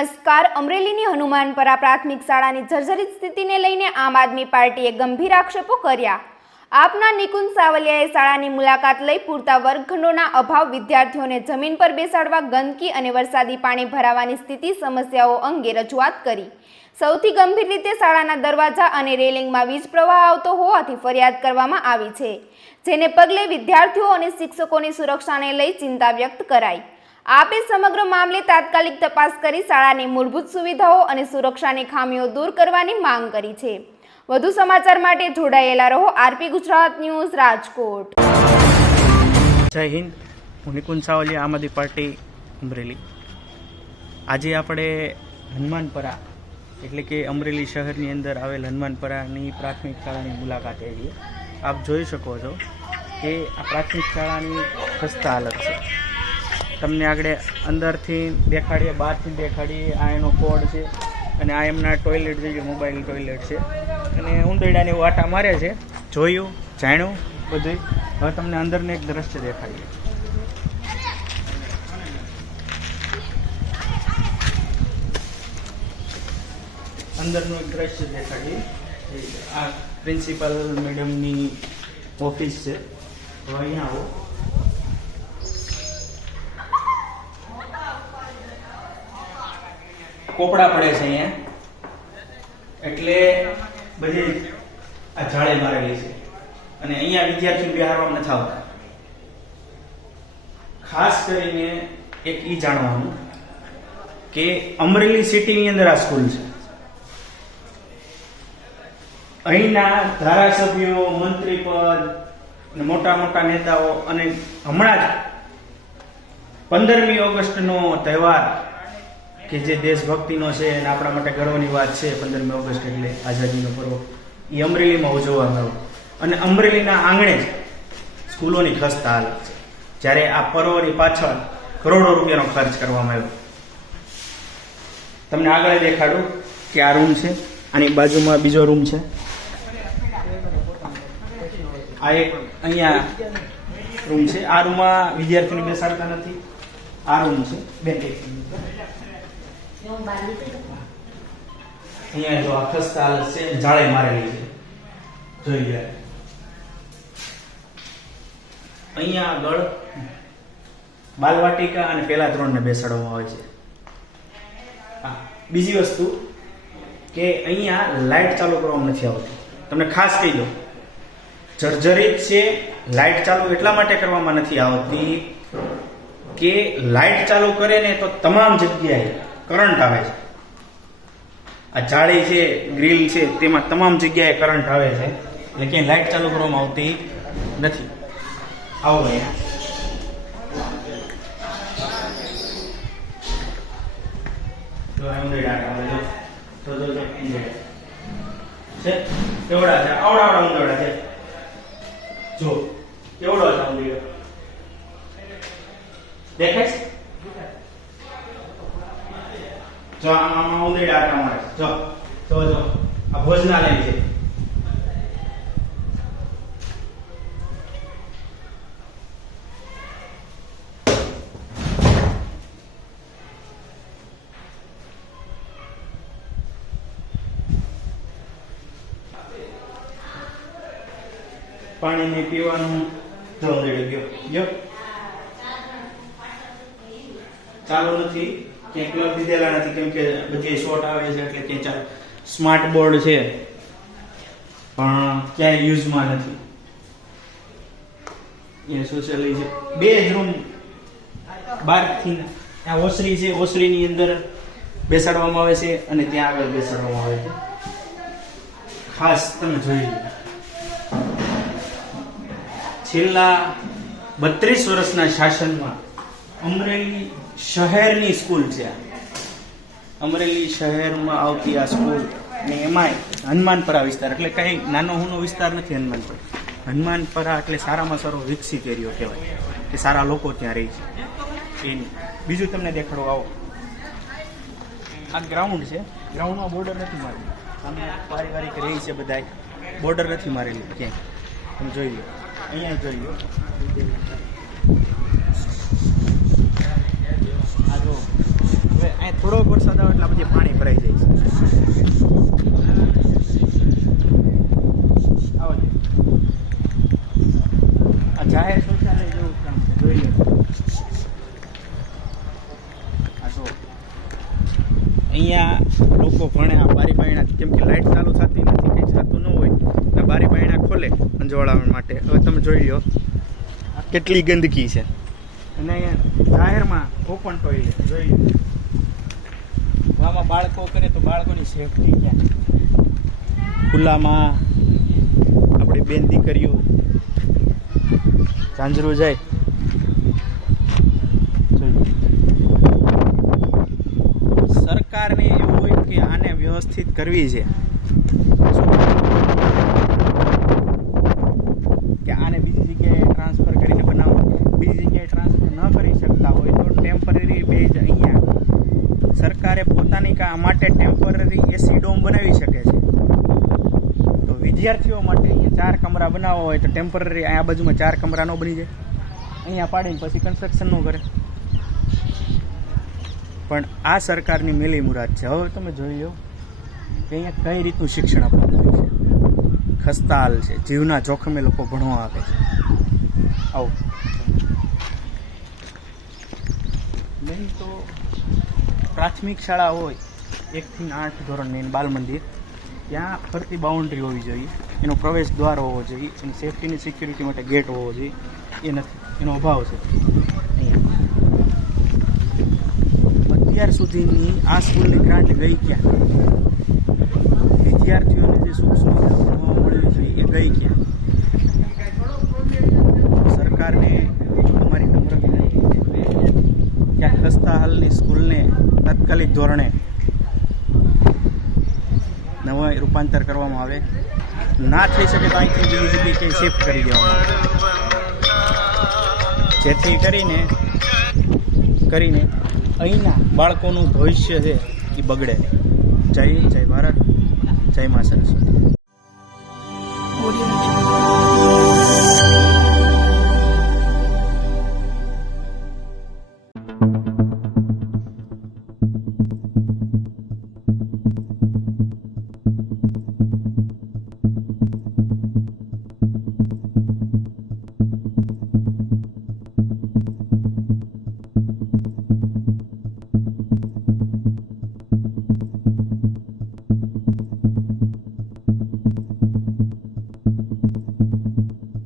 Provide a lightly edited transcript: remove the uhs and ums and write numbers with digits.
નમસ્કાર. અમરેલીની હનુમાનપરા પ્રાથમિક શાળાની જર્જરિત સ્થિતિને લઈને આમ આદમી પાર્ટીએ ગંભીર આક્ષેપો કર્યા. આપના નિકુંજ સાવલિયાએ શાળાની મુલાકાત લઈ પૂરતા વર્ગખંડોના અભાવ, વિદ્યાર્થીઓને જમીન પર બેસાડવા, ગંદકી અને વરસાદી પાણી ભરાવાની સ્થિતિ સમસ્યાઓ અંગે રજૂઆત કરી. સૌથી ગંભીર રીતે શાળાના દરવાજા અને રેલિંગમાં વીજ પ્રવાહ આવતો હોવાથી ફરિયાદ કરવામાં આવી છે, જેને પગલે વિદ્યાર્થીઓ અને શિક્ષકોની સુરક્ષાને લઈ ચિંતા વ્યક્ત કરાઈ. આપે સમગ્ર મામલે તાત્કાલિક તપાસ કરી શાળાની મૂળભૂત સુવિધાઓ અને સુરક્ષાની ખામીઓ દૂર કરવાની માંગ કરી છે. વધુ સમાચાર માટે જોડાયેલા રહો આરપી ગુજરાત ન્યૂઝ, રાજકોટ. જય હિન્દ. હું નિકુંજ સાવલિયા, આમ આદમી પાર્ટી, અમરેલી. આજે આપણે હનુમાનપરા એટલે કે અમરેલી શહેરની અંદર આવેલ હનુમાનપરાની પ્રાથમિક શાળાની મુલાકાતે છીએ. આપ જોઈ શકો છો કે આ પ્રાથમિક શાળાની ખસ્તા હાલત છે. તમને આગળ અંદરથી દેખાડીએ, બહારથી દેખાડીએ. આ એનો કોડ છે અને આ એમના ટોયલેટ છે, જે મોબાઈલ ટોયલેટ છે, અને ઉંદરડાની વાટા મારે છે. જોયું, જાણ્યું બધું. હવે તમને અંદરનું એક દ્રશ્ય દેખાડીએ. અંદરનું એક દ્રશ્ય દેખાડીએ. આ પ્રિન્સિપલ મેડમની ઓફિસ છે. તો અહીંયા આવો. કોપડા પડે છે અહીંયા, એટલે બધી આ જાળે મારેલી છે અને અહીંયા વિદ્યાર્થીઓ બિહારવામાં નથી આવતા. ખાસ કરીને એક ઈ જાણવાનું કે અમરેલી સિટીની અંદર આ સ્કૂલ છે. અહીંના ધારાસભ્યો, મંત્રી પદ અને મોટા મોટા નેતાઓ, અને હમણાં જ 15મી ઓગસ્ટનો તહેવાર કે જે દેશભક્તિનો છે અને આપણા માટે ગર્વની વાત છે, 15મી ઓગસ્ટ એટલે આઝાદીનો પર્વ, એ અમરેલીમાં ઉજવવામાં આવ્યો. અને અમરેલીના આંગણે જ સ્કૂલોની ખસ્તા હાલત છે, જ્યારે આ પર્વની પાછળ કરોડો રૂપિયાનો ખર્ચ કરવામાં આવ્યો. તમને આગળ દેખાડું કે આ રૂમ છે, આની બાજુમાં બીજો રૂમ છે. આ એક અહીંયા રૂમ છે. આ રૂમમાં વિદ્યાર્થીઓને બેસાડતા નથી. આ રૂમ છે. અહીંયા જો આ ખસ્તા હાલત છે, જાળે મારેલી છે, જોઈ ગયા. અહીંયા આગળ બાલવાટિકા અને પહેલા ધોરણને બેસાડવામાં આવે છે. બીજી વસ્તુ કે અહીંયા લાઇટ ચાલુ કરવામાં નથી આવતી. તમને ખાસ કહી દઉં, જર્જરિત છે. લાઇટ ચાલુ એટલા માટે કરવામાં નથી આવતી કે લાઇટ ચાલુ કરે ને તો તમામ જગ્યાએ કરંટ આવે છે. આ જાળી છે, ગ્રીલ છે, તેમાં તમામ જગ્યાએ કરંટ આવે છે, એટલે ક્યાંય લાઇટ ચાલુ કરવામાં આવતી નથી. આવો અહીંયા કેવડા છે, આવડા ઉંદરડા છે. જો કેવડો છે ઉંદરડો, દેખાય છે? જો આમાં ઉંદરડા આટા મારે. જો આ ભોજનાલય છે. પાણી ને પીવાનું જો ઉંદરડો ગયો ચાલુ નથી, ક્યાંય પ્લગ દીધેલા નથી, કેમ કે બધી શોર્ટ આવે છે, એટલે ક્યાંય ચાલુ. સ્માર્ટ બોર્ડ છે પણ ક્યાંય યુઝમાં નથી. એ સોશિયલી છે. બે જ રૂમ બહારથી. આ ઓસરી છે, ઓસરીની અંદર બેસાડવામાં આવે છે અને ત્યાં આગળ બેસાડવામાં આવે છે. ખાસ તમે જોઈ લો, છેલ્લા 32 વર્ષના શાસનમાં અમરેલી શહેરની સ્કૂલ છે. અમરેલી શહેરમાં આવતી આ સ્કૂલ, ને એમાંય હનુમાનપરા વિસ્તાર, એટલે કંઈ નાનો હુનો વિસ્તાર નથી. હનુમાનપરા એટલે સારામાં સારો વિકસિત એરિયો કહેવાય, કે સારા લોકો ત્યાં રહે છે. એની બીજું તમને દેખાડો. આવો, આ ગ્રાઉન્ડ છે. ગ્રાઉન્ડમાં બોર્ડર નથી મારેલી. આમ પારિવારિક રહી છે બધા, બોર્ડર નથી મારેલી ક્યાંય. તમે જોઈ લો, અહીંયા જોઈ લો. આ જો હવે અહીં થોડોક વરસાદ આવે એટલે આ બધી પાણી ભરાઈ જાય છે. આવો છે. આ જાહેર શૌચાલય જેવું કામ છે, જોઈ લો. આ જો અહીંયા લોકો ભણે આ બારી બાયણા, કેમ કે લાઇટ ચાલુ થતી નથી, કંઈ થતું ન હોય ને બારી બાયણા ખોલે અંજવાળા માટે. હવે તમે જોઈ લો આ કેટલી ગંદકી છે. અને અહીંયા જાહેરમાં ઓપન ટોયલેટ જોઈ લો. આમાં બાળકો કરે તો બાળકોની સેફટી ક્યાં? ખુલ્લામાં આપણી બેન દીકરીઓ ઝાંઝરું જાય. સરકારને એવું હોય કે આને વ્યવસ્થિત કરવી છે, કે આને બીજી જગ્યાએ ટ્રાન્સફર કરીને બનાવો, બીજી જગ્યાએ ટ્રાન્સફર ન કરી શકતા હોય તો ટેમ્પરરી બેઝ અહીંયા સરકારે પોતાની માટે ટેમ્પરરી એસી ડોમ બનાવી શકે છે. તો વિદ્યાર્થીઓ માટે અહીંયા 4 કમરા બનાવવા હોય તો ટેમ્પરરી આ બાજુમાં 4 કમરા ન બની જાય, અહીંયા પાડીને પછી કન્સ્ટ્રક્શન ન કરે. પણ આ સરકારની મેલી મુરાદ છે. હવે તમે જોઈ લો કે અહીંયા કઈ રીતનું શિક્ષણ આપવામાં આવે છે. ખસ્તા હાલ છે, જીવના જોખમે લોકો ભણવા આવે છે. આવું નહીં તો પ્રાથમિક શાળા હોય 1 થી 8 ધોરણની બાલ મંદિર, ત્યાં ફરતી બાઉન્ડ્રી હોવી જોઈએ, એનો પ્રવેશ દ્વાર હોવો જોઈએ, એની સેફટીની સિક્યુરિટી માટે ગેટ હોવો જોઈએ. એ નથી, એનો અભાવ છે. અત્યાર સુધીની આ સ્કૂલની ગ્રાન્ટ ગઈ ક્યાં? વિદ્યાર્થીઓને જે સુખ સુવિધા ભણવા મળવી જોઈએ એ ગઈ ક્યાં? સરકારને અમારી નમ્ર વિનંતી છે કે આ ખસ્તા હાલની સ્કૂલને તાત્કાલિક ધોરણે નવા રૂપાંતર કરવામાં આવે. ના થઈ શકે તો અહીંથી બીજી જગ્યાએ ક્યાંય શિફ્ટ કરી દેવામાં આવે, જેથી કરીને અહીંના બાળકોનું ભવિષ્ય છે એ બગડે નહીં. જય ભારત, જય મા સરસ્વતી.